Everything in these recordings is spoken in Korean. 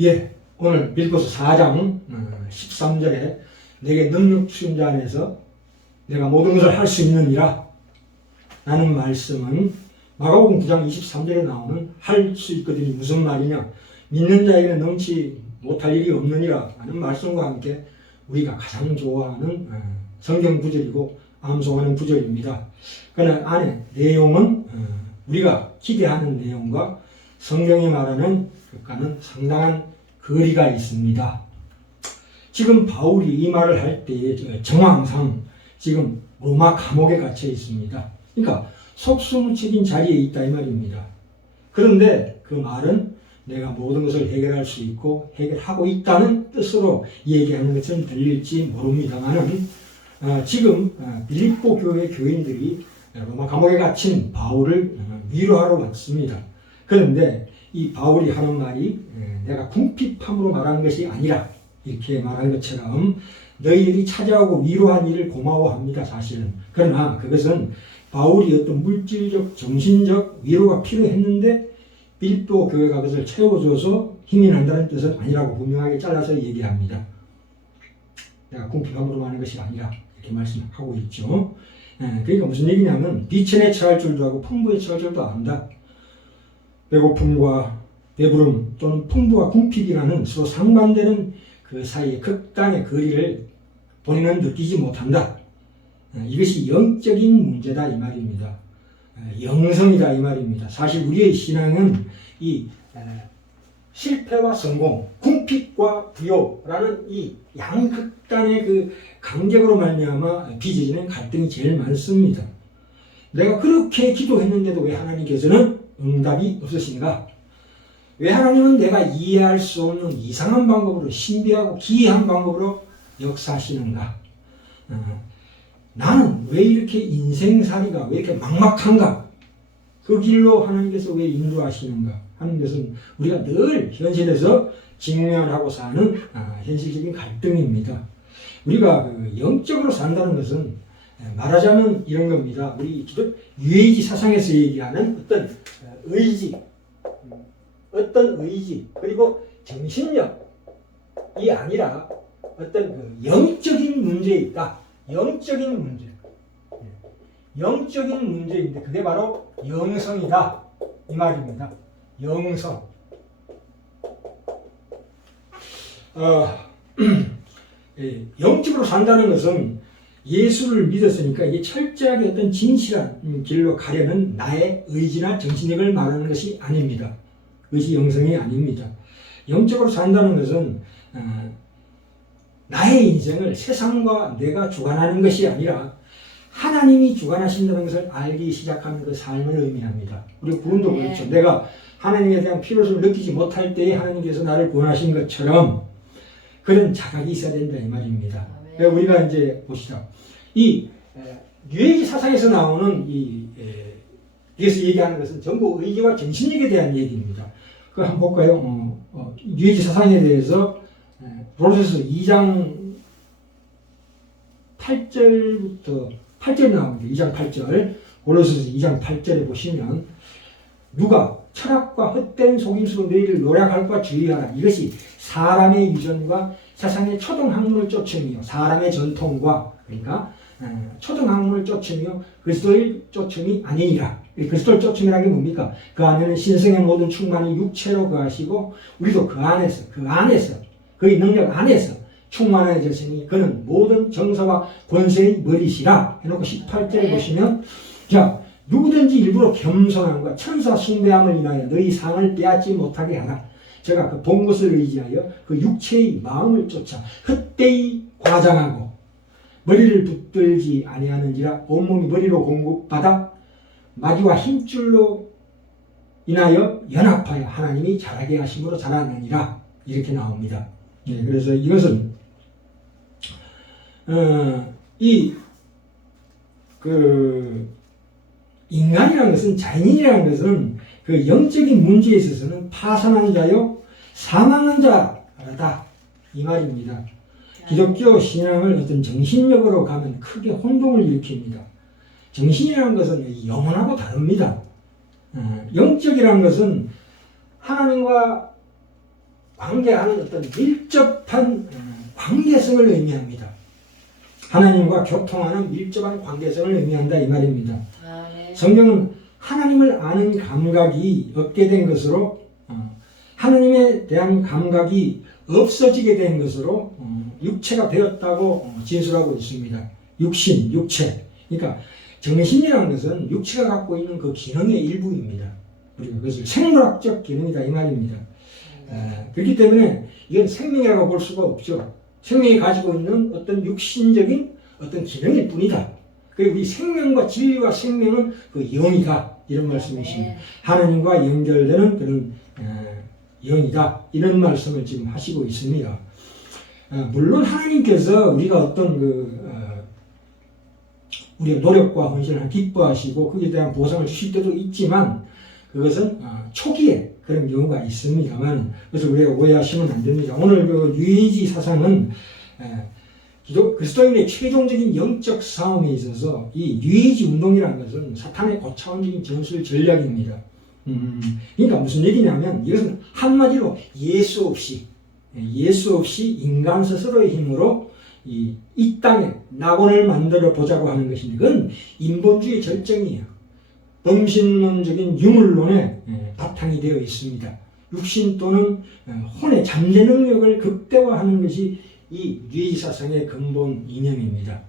예, 오늘 빌보서 4장 13절에 내게 능력 주신 자 안에서 내가 모든 것을 할 수 있느니라 라는 말씀은 마가복음 9장 23절에 나오는 할 수 있거든요. 무슨 말이냐? 믿는 자에게는 넘치 못할 일이 없느니라 하는 말씀과 함께 우리가 가장 좋아하는 성경 구절이고 암송하는 구절입니다. 그러나 안에 내용은 우리가 기대하는 내용과 성경이 말하는 것과는 상당한 거리가 있습니다. 지금 바울이 이 말을 할 때의 정황상 지금 로마 감옥에 갇혀 있습니다. 그러니까 속수무책인 자리에 있다 이 말입니다. 그런데 그 말은 내가 모든 것을 해결할 수 있고 해결하고 있다는 뜻으로 얘기하는 것은 들릴지 모릅니다만은 지금 빌립보 교회 교인들이 로마 감옥에 갇힌 바울을 위로하러 왔습니다. 그런데 이 바울이 하는 말이 내가 궁핍함으로 말하는 것이 아니라 이렇게 말한 것처럼 너희들이 찾아오고 위로한 일을 고마워합니다. 사실은. 그러나 그것은 바울이 어떤 물질적 정신적 위로가 필요했는데 빌립보 교회가 그것을 채워줘서 힘이 난다는 뜻은 아니라고 분명하게 잘라서 얘기합니다. 내가 궁핍함으로 말하는 것이 아니라 이렇게 말씀하고 있죠. 그러니까 무슨 얘기냐면 비천에 처할 줄도 하고 풍부에 처할 줄도 안다. 배고픔과 배부름 또는 풍부와 궁핍이라는 서로 상반되는 그 사이의 극단의 거리를 본인은 느끼지 못한다. 이것이 영적인 문제다 이 말입니다. 영성이다 이 말입니다. 사실 우리의 신앙은 이 실패와 성공, 궁핍과 부요라는 이 양극단의 그 간격으로 말미암아 빚어지는 갈등이 제일 많습니다. 내가 그렇게 기도했는데도 왜 하나님께서는 응답이 없으신가? 왜 하나님은 내가 이해할 수 없는 이상한 방법으로 신비하고 기이한 방법으로 역사하시는가? 나는 왜 이렇게 인생살이가 왜 이렇게 막막한가? 그 길로 하나님께서 왜 인도하시는가 하는 것은 우리가 늘 현실에서 직면하고 사는 현실적인 갈등입니다. 우리가 영적으로 산다는 것은 말하자면 이런 겁니다. 우리 유해지 사상에서 얘기하는 어떤 의지 그리고 정신력이 아니라 어떤 영적인 문제에 있다. 영적인 문제인데 그게 바로 영성이다 이 말입니다. 영성. 영적으로 산다는 것은 예수를 믿었으니까 이게 철저하게 어떤 진실한 길로 가려는 나의 의지나 정신력을 말하는 것이 아닙니다. 그것이 영성이 아닙니다. 영적으로 산다는 것은 나의 인생을 세상과 내가 주관하는 것이 아니라 하나님이 주관하신다는 것을 알기 시작하는 그 삶을 의미합니다. 우리 구원도 그렇죠. 내가 하나님에 대한 필요성을 느끼지 못할 때에 하나님께서 나를 구원하신 것처럼 그런 자각이 있어야 된다 이 말입니다. 우리가 이제 보시죠. 이 유해지 사상에서 나오는 여기서 얘기하는 것은 전부 의지와 정신력에 대한 얘기입니다. 그거 한번 볼까요? 유해지 사상에 대해서 고로새서 2장 8절부터 8절 나옵니다. 2장 8절 고로새서 2장 8절에 보시면 누가 철학과 헛된 속임수로 너희를 노략할까 주의하라. 이것이 사람의 유전과 세상의 초등학문을 쫓으며 사람의 전통과 그러니까 초등학문을 쫓으며 그리스도를 쫓음이 아니니라. 그리스도를 쫓음이라는 게 뭡니까? 그 안에는 신성의 모든 충만이 육체로 거하시고 우리도 그 안에서 그의 능력 안에서 충만해졌으니 그는 모든 정사와 권세의 머리시라 해놓고 18절에 보시면 자 누구든지 일부러 겸손함과 천사 숭배함을 인하여 너희 상을 빼앗지 못하게 하라. 제가 그 본 것을 의지하여 그 육체의 마음을 쫓아 헛되이 과장하고 머리를 붙들지 아니하는지라 온몸이 머리로 공급받아 마귀와 힘줄로 인하여 연합하여 하나님이 자라게 하심으로 자라느니라 이렇게 나옵니다. 그래서 이것은 인간이라는 것은 자연인이라는 것은 그 영적인 문제에 있어서는 파산한 자요 사망한 자다 이 말입니다. 기독교 신앙을 어떤 정신력으로 가면 크게 혼동을 일으킵니다. 정신이라는 것은 영혼하고 다릅니다. 영적이라는 것은 하나님과 관계하는 어떤 밀접한 관계성을 의미합니다. 하나님과 교통하는 밀접한 관계성을 의미한다 이 말입니다. 성경은 하나님을 아는 감각이 없게 된 것으로 하나님에 대한 감각이 없어지게 된 것으로 육체가 되었다고 진술하고 있습니다. 육신, 육체. 그러니까 정신이라는 것은 육체가 갖고 있는 그 기능의 일부입니다. 우리가 그것을 생물학적 기능이다 이 말입니다. 그렇기 때문에 이건 생명이라고 볼 수가 없죠. 생명이 가지고 있는 어떤 육신적인 어떤 기능일 뿐이다. 그리고 이 생명과 진리와 생명은 그 영이다 이런 말씀이십니다. 하나님과 연결되는 그런 영이다 이런 말씀을 지금 하시고 있습니다. 물론 하나님께서 우리가 어떤 우리의 노력과 헌신을 기뻐하시고 거기에 대한 보상을 주실 때도 있지만 그것은 초기에 그런 경우가 있습니다만 그래서 우리가 오해하시면 안 됩니다. 오늘 그 유의지 사상은 그리스도인의 최종적인 영적 싸움에 있어서 이 유의지 운동이라는 것은 사탄의 고차원적인 전술 전략입니다. 그러니까 무슨 얘기냐면 이것은 한마디로 예수 없이 인간 스스로의 힘으로 이 땅에 낙원을 만들어 보자고 하는 것인데 그건 인본주의 절정이에요. 범신론적인 유물론에 바탕이 되어 있습니다. 육신 또는 혼의 잠재 능력을 극대화하는 것이 이 뉴에이지 사상의 근본 이념입니다.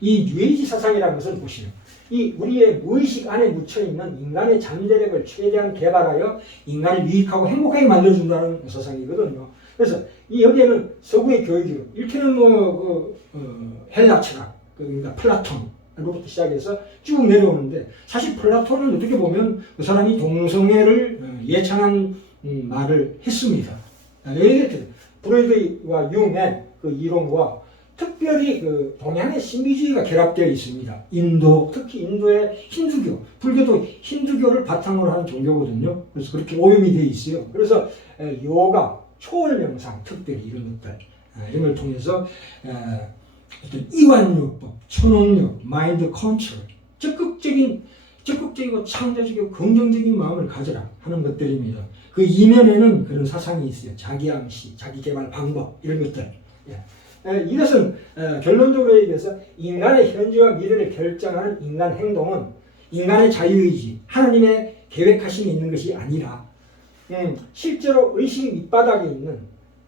이 뉴에이지 사상이라는 것은 보시죠. 이 우리의 무의식 안에 묻혀있는 인간의 잠재력을 최대한 개발하여 인간을 유익하고 행복하게 만들어준다는 사상이거든요. 그래서 이 여기에는 서구의 교육이요. 이렇게는 헬라 철학, 그러니까 플라톤으로부터 시작해서 쭉 내려오는데 사실 플라톤은 어떻게 보면 그 사람이 동성애를 예찬한 말을 했습니다. 예를 들어 프로이드와 융의 그 이론과 특별히 그 동양의 신비주의가 결합되어 있습니다. 인도, 특히 인도의 힌두교, 불교도 힌두교를 바탕으로 한 종교거든요. 그래서 그렇게 오염이 되어 있어요. 그래서 요가, 초월 명상, 특별히 이런 것들, 이런 걸 통해서 어떤 이완요법, 초능력, 마인드 컨트롤, 적극적이고 창조적이고 긍정적인 마음을 가져라 하는 것들입니다. 그 이면에는 그런 사상이 있어요. 자기 암시, 자기 개발 방법 이런 것들. 이것은 결론적으로 얘기해서 인간의 현재와 미래를 결정하는 인간 행동은 인간의 자유의지, 하나님의 계획하심이 있는 것이 아니라 실제로 의식 밑바닥에 있는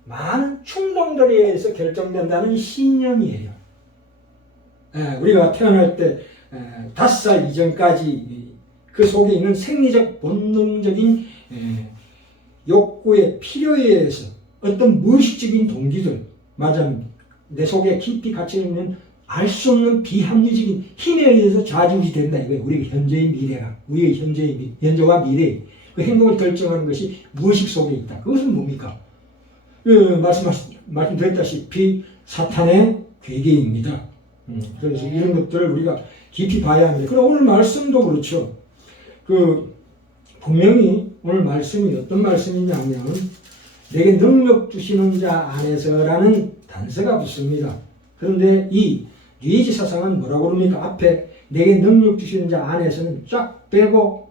많은 충동들에 의해서 결정된다는 신념이에요. 우리가 태어날 때 5살 이전까지 그 속에 있는 생리적 본능적인 욕구의 필요에 의해서 어떤 무의식적인 동기들, 말하자면 내 속에 깊이 갇혀있는 알 수 없는 비합리적인 힘에 의해서 좌지우지 된다 이거예요. 우리의 현재의 미래가, 우리의 현재와 미래, 그 행동을 결정하는 것이 무의식 속에 있다. 그것은 뭡니까? 말씀드렸다시피 사탄의 괴계입니다. 그래서 이런 것들을 우리가 깊이 봐야 합니다. 그럼 오늘 말씀도 그렇죠. 분명히 오늘 말씀이 어떤 말씀이냐면 내게 능력 주시는 자 안에서라는 단서가 붙습니다. 그런데 이 뉴에이지 사상은 뭐라고 그럽니까? 앞에 내게 능력 주시는 자 안에서는 쫙 빼고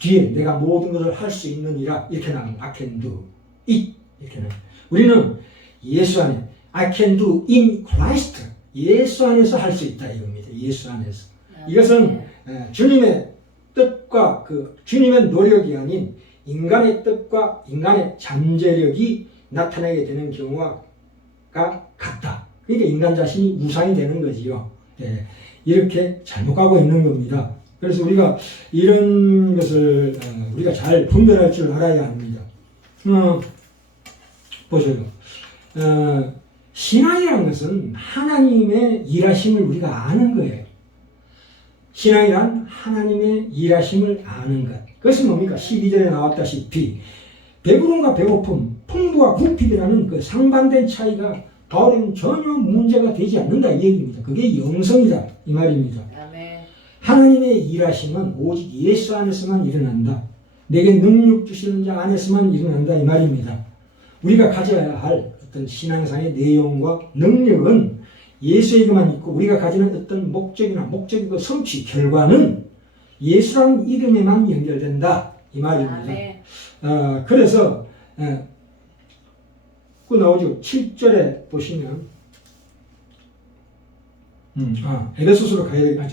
뒤에 내가 모든 것을 할 수 있느니라 이렇게 나옵니다. I can do it 이렇게 나옵니다. 우리는 예수 안에 I can do in Christ 예수 안에서 할 수 있다 이겁니다. 예수 안에서. 이것은 주님의 뜻과 주님의 노력이 아닌 인간의 뜻과 인간의 잠재력이 나타나게 되는 경우가 같다. 그러니까 인간 자신이 우상이 되는 거지요. 이렇게 잘못 가고 있는 겁니다. 그래서 우리가 이런 것을 우리가 잘 분별할 줄 알아야 합니다. 보세요. 신앙이라는 것은 하나님의 일하심을 우리가 아는 거예요. 신앙이란 하나님의 일하심을 아는 것. 그것은 뭡니까? 12절에 나왔다시피 배부름과 배고픔, 풍부와 부핍이라는 그 상반된 차이가 바울에는 전혀 문제가 되지 않는다 이 얘기입니다. 그게 영성이다 이 말입니다. 아멘. 하나님의 일하심은 오직 예수 안에서만 일어난다. 내게 능력 주시는 자 안에서만 일어난다 이 말입니다. 우리가 가져야 할 어떤 신앙상의 내용과 능력은 예수에게만 있고 우리가 가지는 어떤 목적의 그 성취, 결과는 예수라는 이름에만 연결된다 이 말입니다. 그래서 그 나오죠. 7절에 보시면 에베소서로 가야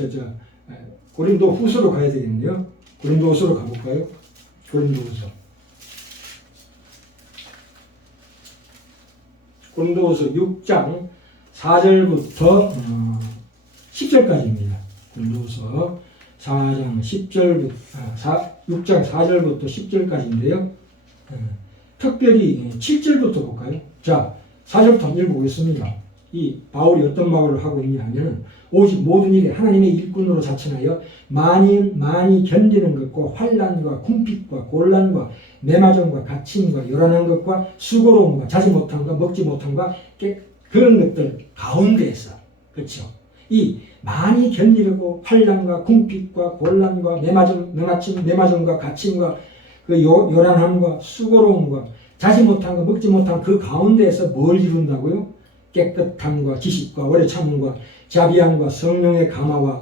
고린도 후서로 가야 되겠네요. 고린도 후서로 가볼까요? 고린도 후서 6장 4절부터 10절까지입니다. 고린도후서 4장 6장 4절부터 10절까지인데요. 특별히 7절부터 볼까요? 자, 4절부터 한번 읽어보겠습니다. 이 바울이 어떤 말을 하고 있냐 하면 오직 모든 일에 하나님의 일꾼으로 자천하여 많이 견디는 것과 환난과 궁핍과 곤란과 매맞음과 갇힘과 요란한 것과 수고로움과 자지 못함과 먹지 못함과 그런 것들 가운데에서 그렇죠. 이 많이 견디려고 환난과 궁핍과 곤란과 매맞음과 갇힘과 그 요란함과 수고로움과 자지 못함과 먹지 못함 그 가운데에서 뭘 이룬다고요? 깨끗함과 지식과 오래 참음과 자비함과 성령의 감화와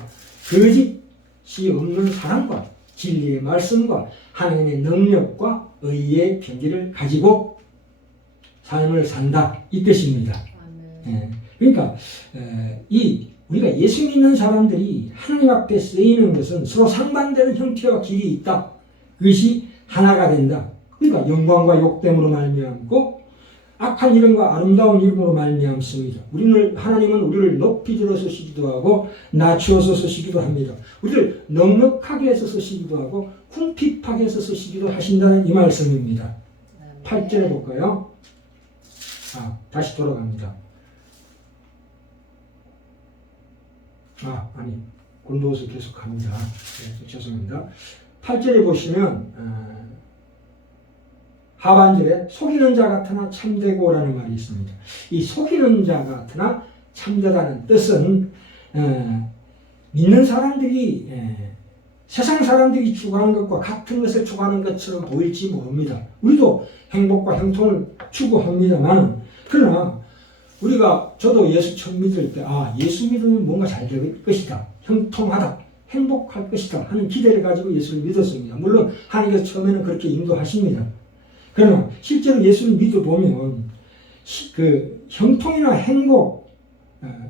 거짓이 없는 사랑과 진리의 말씀과 하나님의 능력과 의의 편지를 가지고 삶을 산다 이 뜻입니다. 그러니까 우리가 예수 믿는 사람들이 하나님 앞에 쓰이는 것은 서로 상반되는 형태와 길이 있다. 그것이 하나가 된다. 그러니까 영광과 욕됨으로 말미암고 악한 이름과 아름다운 이름으로 말미암습니다. 하나님은 우리를 높이 들어 쓰시기도 하고 낮추어서 쓰시기도 합니다. 우리를 넉넉하게 해서 쓰시기도 하고 궁핍하게 해서 쓰시기도 하신다는 이 말씀입니다. 8절에 볼까요? 다시 돌아갑니다. 고린도후서 계속 갑니다. 네, 죄송합니다. 8절에 보시면 하반절에 속이는 자 같으나 참되고라는 말이 있습니다. 이 속이는 자 같으나 참되다는 뜻은 믿는 사람들이 세상 사람들이 추구하는 것과 같은 것을 추구하는 것처럼 보일지 모릅니다. 우리도 행복과 형통을 추구합니다만 그러나 저도 예수 처음 믿을 때 예수 믿으면 뭔가 잘 될 것이다. 형통하다. 행복할 것이다 하는 기대를 가지고 예수를 믿었습니다. 물론 하나님께서 처음에는 그렇게 인도하십니다. 그러나 실제로 예수를 믿어보면 그 형통이나 행복,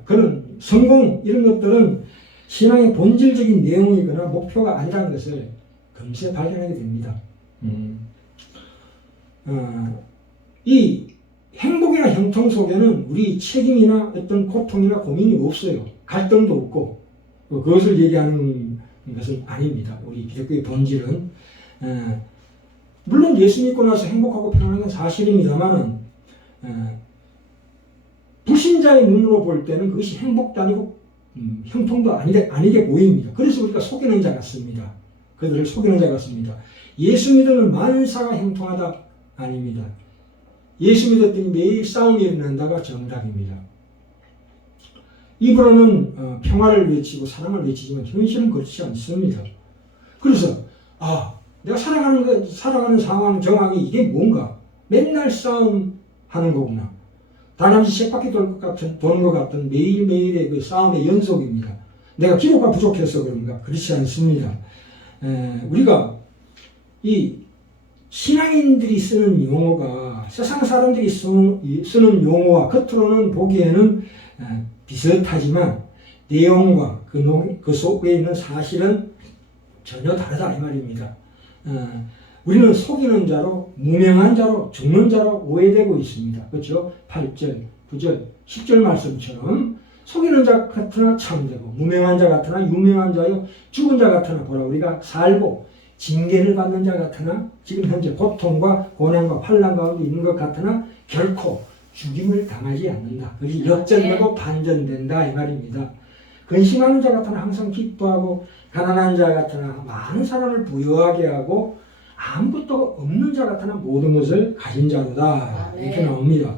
그런 성공 이런 것들은 신앙의 본질적인 내용이거나 목표가 아니라는 것을 금세 발견하게 됩니다. 이 행복이나 형통 속에는 우리 책임이나 어떤 고통이나 고민이 없어요. 갈등도 없고 그것을 얘기하는 것은 아닙니다. 우리 기독교의 본질은 물론 예수 믿고 나서 행복하고 평안한 건 사실입니다만 불신자의 눈으로 볼 때는 그것이 행복도 아니고 형통도 아니게 보입니다. 그래서 우리가 속이는 자 같습니다. 그들을 속이는 자 같습니다. 예수 믿으면 만사가 형통하다 아닙니다. 예수 믿었더니 매일 싸움이 일어난다가 정답입니다. 입으로는 평화를 외치고 사랑을 외치지만 현실은 그렇지 않습니다. 그래서 내가 살아가는 상황 정황이 이게 뭔가 맨날 싸움하는 거구나. 다람쥐 쳇바퀴 도는 것 같은 매일매일의 그 싸움의 연속입니다. 내가 기도가 부족해서 그런가? 그렇지 않습니다. 우리가 이 신앙인들이 쓰는 용어가 세상 사람들이 쓰는 용어와 겉으로는 보기에는 비슷하지만 내용과 그 속에 있는 사실은 전혀 다르다 이 말입니다. 우리는 속이는 자로, 무명한 자로, 죽는 자로 오해되고 있습니다. 그렇죠? 8절, 9절, 10절 말씀처럼 속이는 자 같으나 참되고 무명한 자 같으나 유명한 자요 죽은 자 같으나 보라 우리가 살고 징계를 받는 자 같으나 지금 현재 고통과 고난과 환난 가운데 있는 것 같으나 결코 죽임을 당하지 않는다. 그것이 역전되고 반전된다 이 말입니다. 근심하는 자 같으나 항상 기뻐하고 가난한 자 같으나 많은 사람을 부유하게 하고 아무것도 없는 자 같으나 모든 것을 가진 자로다. 이렇게 나옵니다.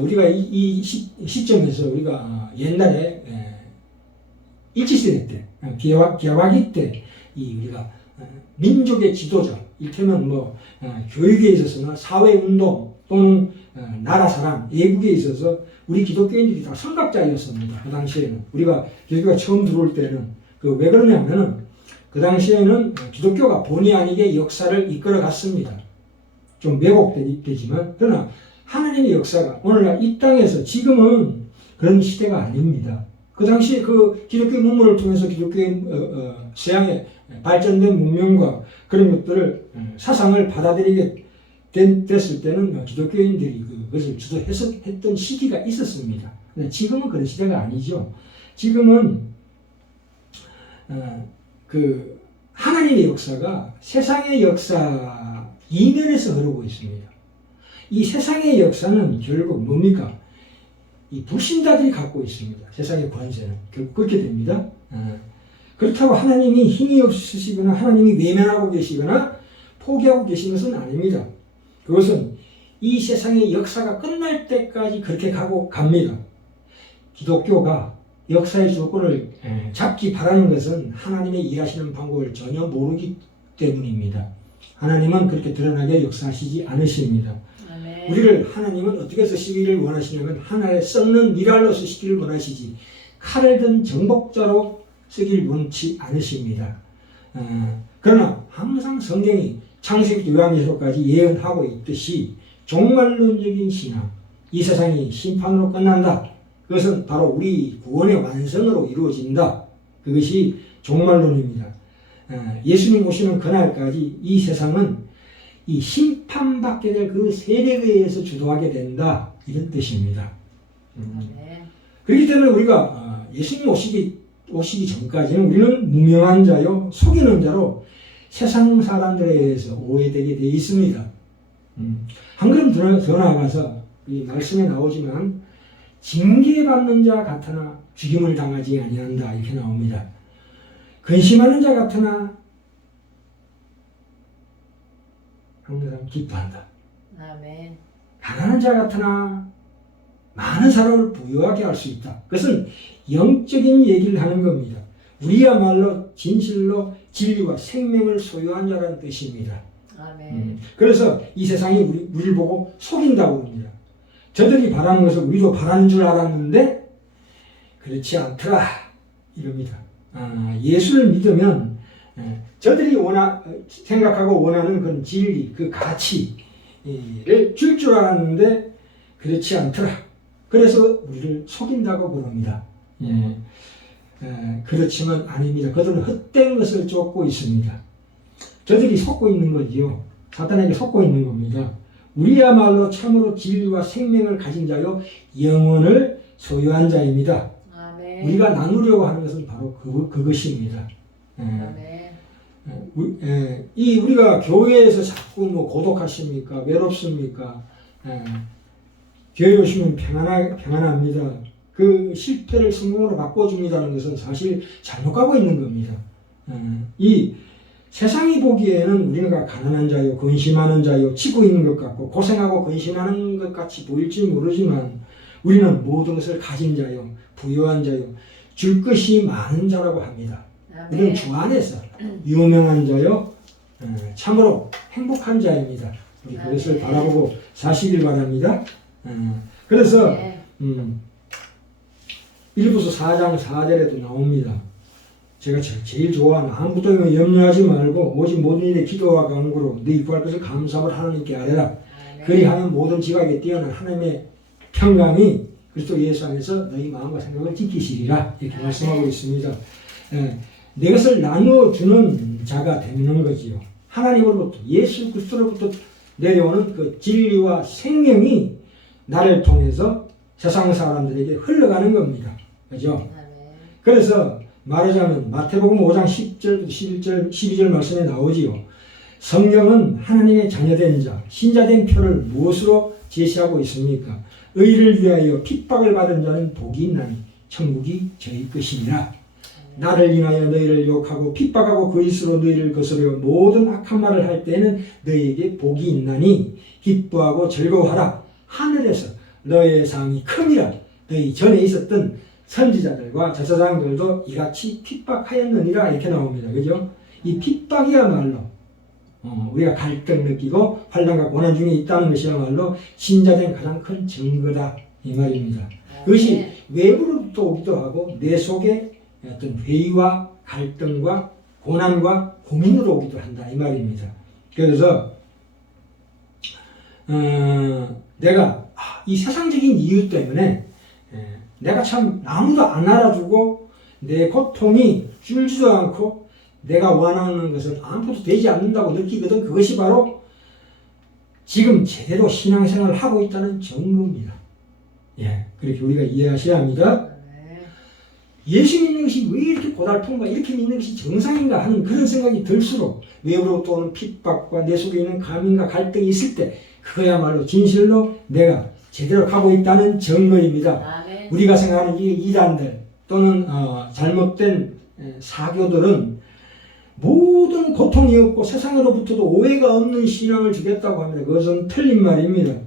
우리가 이 시점에서 우리가 옛날에 일제시대 때, 개화기 때 우리가 민족의 지도자, 이를테면 교육에 있어서나 사회운동 또는 나라 사랑, 애국에 있어서 우리 기독교인들이 다 선각자였습니다. 그 당시에는. 우리가 기독교가 처음 들어올 때는 왜 그러냐면은 그 당시에는 기독교가 본의 아니게 역사를 이끌어 갔습니다. 좀 왜곡되지만 그러나 하나님의 역사가 오늘날 이 땅에서 지금은 그런 시대가 아닙니다. 그 당시 그 기독교 문물을 통해서 기독교의 서양의 발전된 문명과 그런 것들을 사상을 받아들이게 됐을 때는 기독교인들이 그것을 주도했던 시기가 있었습니다. 근데 지금은 그런 시대가 아니죠. 지금은 그 하나님의 역사가 세상의 역사 이면에서 흐르고 있습니다. 이 세상의 역사는 결국 뭡니까? 이 불신자들이 갖고 있습니다. 세상의 권세는. 결국 그렇게 됩니다. 그렇다고 하나님이 힘이 없으시거나 하나님이 외면하고 계시거나 포기하고 계신 것은 아닙니다. 그것은 이 세상의 역사가 끝날 때까지 그렇게 갑니다. 기독교가 역사의 주권을 잡기 바라는 것은 하나님의 일하시는 방법을 전혀 모르기 때문입니다. 하나님은 그렇게 드러나게 역사하시지 않으십니다. 아멘. 우리를 하나님은 어떻게 해서 쓰기를 원하시냐면 하나의 썩는 미랄로 쓰시기를 원하시지 칼을 든 정복자로 쓰기를 원치 않으십니다. 그러나 항상 성경이 창세기 요한계시록까지 예언하고 있듯이 종말론적인 신앙, 이 세상이 심판으로 끝난다. 그것은 바로 우리 구원의 완성으로 이루어진다. 그것이 종말론입니다. 예수님 오시는 그날까지 이 세상은 이 심판받게 될 그 세력에 의해서 주도하게 된다. 이런 뜻입니다. 그렇기 때문에 우리가 예수님 오시기 전까지는 우리는 무명한 자요, 속이는 자로 세상 사람들에 의해서 오해되게 되어 있습니다. 한 걸음 더 나아가서 이 말씀에 나오지만 징계받는 자 같으나 죽임을 당하지 아니한다 이렇게 나옵니다. 근심하는 자 같으나 항상 기뻐한다. 아멘. 가난한 자 같으나 많은 사람을 부유하게 할 수 있다. 그것은 영적인 얘기를 하는 겁니다. 우리야말로 진실로 진리와 생명을 소유한 자라는 뜻입니다. 아멘. 그래서 이 세상이 우리를 보고 속인다고 합니다. 저들이 바라는 것을 우리도 바라는 줄 알았는데 그렇지 않더라 이럽니다. 예수를 믿으면 저들이 생각하고 원하는 그런 진리, 그 가치를 줄 줄 알았는데 그렇지 않더라. 그래서 우리를 속인다고 그럽니다. 그렇지만 아닙니다. 그들은 헛된 것을 쫓고 있습니다. 저들이 속고 있는 거지요. 사탄에게 속고 있는 겁니다. 우리야말로 참으로 진리와 생명을 가진 자요 영혼을 소유한 자입니다. 아멘. 우리가 나누려고 하는 것은 바로 그것입니다. 우리가 교회에서 자꾸 고독하십니까? 외롭습니까? 교회 오시면 평안합니다. 그 실패를 성공으로 바꿔줍니다는 것은 사실 잘못 가고 있는 겁니다. 이 세상이 보기에는 우리가 가난한 자요, 근심하는 자요, 치고 있는 것 같고 고생하고 근심하는 것 같이 보일지 모르지만 우리는 모든 것을 가진 자요, 부유한 자요, 줄 것이 많은 자라고 합니다. 우리는 주 안에서 유명한 자요, 참으로 행복한 자입니다. 우리 그것을 바라보고 사시길 바랍니다. 그래서 빌립보서 4장 4절에도 나옵니다. 제가 제일 좋아하는 아무것도 염려하지 말고 오직 모든 일에 기도와 간구로 너희 구할 것을 감사함을 하나님께 아뢰라. 그리하면 모든 지각에 뛰어난 하나님의 평강이 그리스도 예수 안에서 너희 마음과 생각을 지키시리라. 이렇게 말씀하고 있습니다. 내 것을 나누어주는 자가 되는 거지요. 하나님으로부터 예수 그리스도로부터 내려오는 그 진리와 생명이 나를 통해서 세상 사람들에게 흘러가는 겁니다. 그죠? 그래서 말하자면 마태복음 5장 10절, 11절, 12절 말씀에 나오지요. 성경은 하나님의 자녀된 자, 신자된 표를 무엇으로 제시하고 있습니까? 의를 위하여 핍박을 받은 자는 복이 있나니 천국이 저희 것이니라. 나를 인하여 너희를 욕하고 핍박하고 거짓으로 너희를 거스려 모든 악한 말을 할 때는 너희에게 복이 있나니 기뻐하고 즐거워하라. 하늘에서 너희의 상이 큼이라. 너희 전에 있었던 선지자들과 제사장들도 이같이 핍박하였느니라. 이렇게 나옵니다. 그죠? 이 핍박이야말로 우리가 갈등 느끼고 환난과 고난 중에 있다는 것이야말로 신자된 가장 큰 증거다 이 말입니다. 그것이 외부로부터 오기도 하고 내 속에 어떤 회의와 갈등과 고난과 고민으로 오기도 한다 이 말입니다. 그래서 내가 이 세상적인 이유 때문에 내가 참 아무도 안 알아주고 내 고통이 줄지도 않고 내가 원하는 것은 아무것도 되지 않는다고 느끼거든. 그것이 바로 지금 제대로 신앙생활을 하고 있다는 증거입니다. 예, 그렇게 우리가 이해하셔야 합니다. 예수 믿는 것이 왜 이렇게 고달픈가, 이렇게 믿는 것이 정상인가 하는 그런 생각이 들수록 외부로부터 오는 핍박과 내 속에 있는 감인과 갈등이 있을 때 그거야말로 진실로 내가 제대로 가고 있다는 증거입니다. 우리가 생각하는 이 이단들 또는 잘못된 사교들은 모든 고통이 없고 세상으로부터도 오해가 없는 신앙을 주겠다고 합니다. 그것은 틀린 말입니다.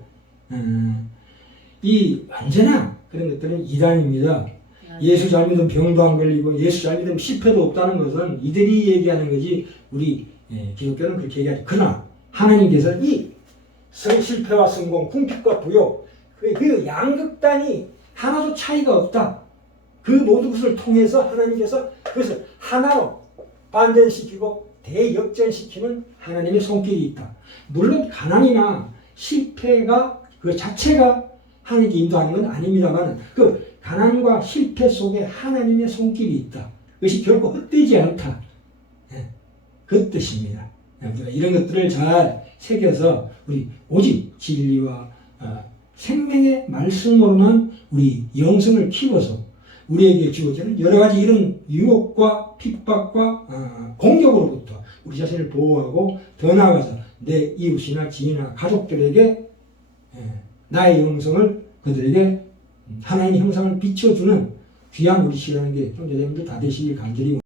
이 언제나 그런 것들은 이단입니다. 예수 잘 믿으면 병도 안 걸리고 예수 잘 믿으면 실패도 없다는 것은 이들이 얘기하는 거지 우리 기독교는 그렇게 얘기하죠. 그러나 하나님께서 이 성실패와 성공, 궁핍과 부요 그 양극단이 하나도 차이가 없다. 그 모든 것을 통해서 하나님께서 그것을 하나로 반전시키고 대역전시키는 하나님의 손길이 있다. 물론 가난이나 실패가 그 자체가 하나님께 인도하는 건 아닙니다만 그 가난과 실패 속에 하나님의 손길이 있다. 그것이 결코 헛되지 않다. 그 뜻입니다. 이런 것들을 잘 새겨서 우리 오직 진리와 생명의 말씀으로만 우리 영성을 키워서 우리에게 주어지는 여러 가지 이런 유혹과 핍박과 공격으로부터 우리 자신을 보호하고 더 나아가서 내 이웃이나 지인이나 가족들에게 나의 영성을 그들에게 하나님의 형상을 비춰주는 귀한 우리 시간인 게 형제자매들 다 되시길 간절히